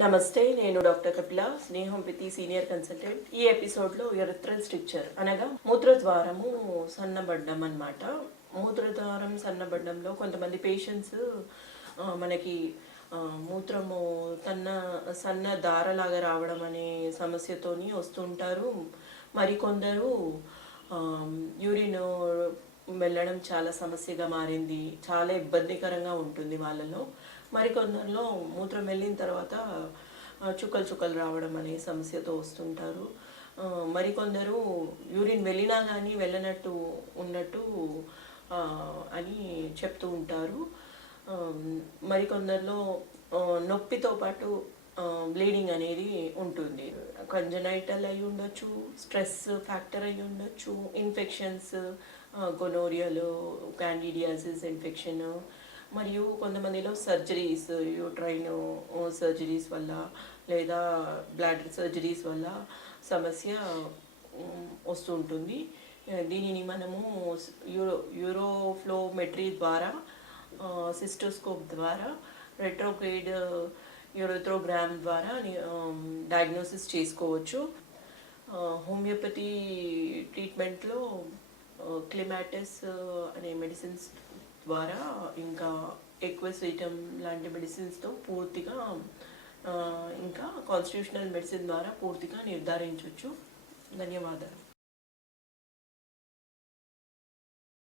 నమస్తే నేను డాక్టర్ కపిల స్నేహం ప్రతి సీనియర్ కన్సల్టెంట్. ఈ ఎపిసోడ్లో ఎరిథ్రల్ స్ట్రిక్చర్ అనగా మూత్రద్వారము సన్నబడ్డం అనమాట మూత్రద్వారం సన్నబడ్డంలో కొంతమంది పేషెంట్స్ మనకి మూత్రము తన్న సన్న దారలాగా రావడం అనే సమస్యతోని వస్తుంటారు. మరికొందరు యూరిన్ వెళ్ళడం చాలా సమస్యగా మారింది. చాలా ఇబ్బందికరంగా ఉంటుంది వాళ్ళలో. మరికొందరిలో మూత్రం వెళ్ళిన తర్వాత చుక్కలు చుక్కలు రావడం అనే సమస్యతో వస్తుంటారు. మరికొందరు యూరిన్ వెళ్ళినా కానీ వెళ్ళనట్టు ఉన్నట్టు అని చెప్తూ ఉంటారు. మరికొందరిలో నొప్పితో పాటు బ్లీడింగ్ అనేది ఉంటుంది. కంజనైటల్ అయి ఉండొచ్చు స్ట్రెస్ ఫ్యాక్టర్ అయి ఉండొచ్చు ఇన్ఫెక్షన్స్ గొనోరియాలు క్యాండిడియాసిస్ ఇన్ఫెక్షన్ మరియు కొంతమందిలో సర్జరీస్ యూట్రైన్ సర్జరీస్ వల్ల లేదా బ్లాడర్ సర్జరీస్ వల్ల సమస్య వస్తుంటుంది. దీనిని మనము యూరో యూరోఫ్లోమెట్రీ ద్వారా సిస్టోస్కోప్ ద్వారా రెట్రోగ్రేడ్ యూరోథ్రోగ్రామ్ ద్వారా డయాగ్నోసిస్ చేసుకోవచ్చు. హోమియోపతి ట్రీట్మెంట్లో క్లిమాటిస్ అనే మెడిసిన్స్ ద్వారా ఇంకా ఎక్వస్వీటం లాంటి మెడిసిన్స్తో పూర్తిగా ఇంకా కాన్స్టిట్యూషనల్ మెడిసిన్ ద్వారా పూర్తిగా నిర్ధారించవచ్చు. ధన్యవాదాలు.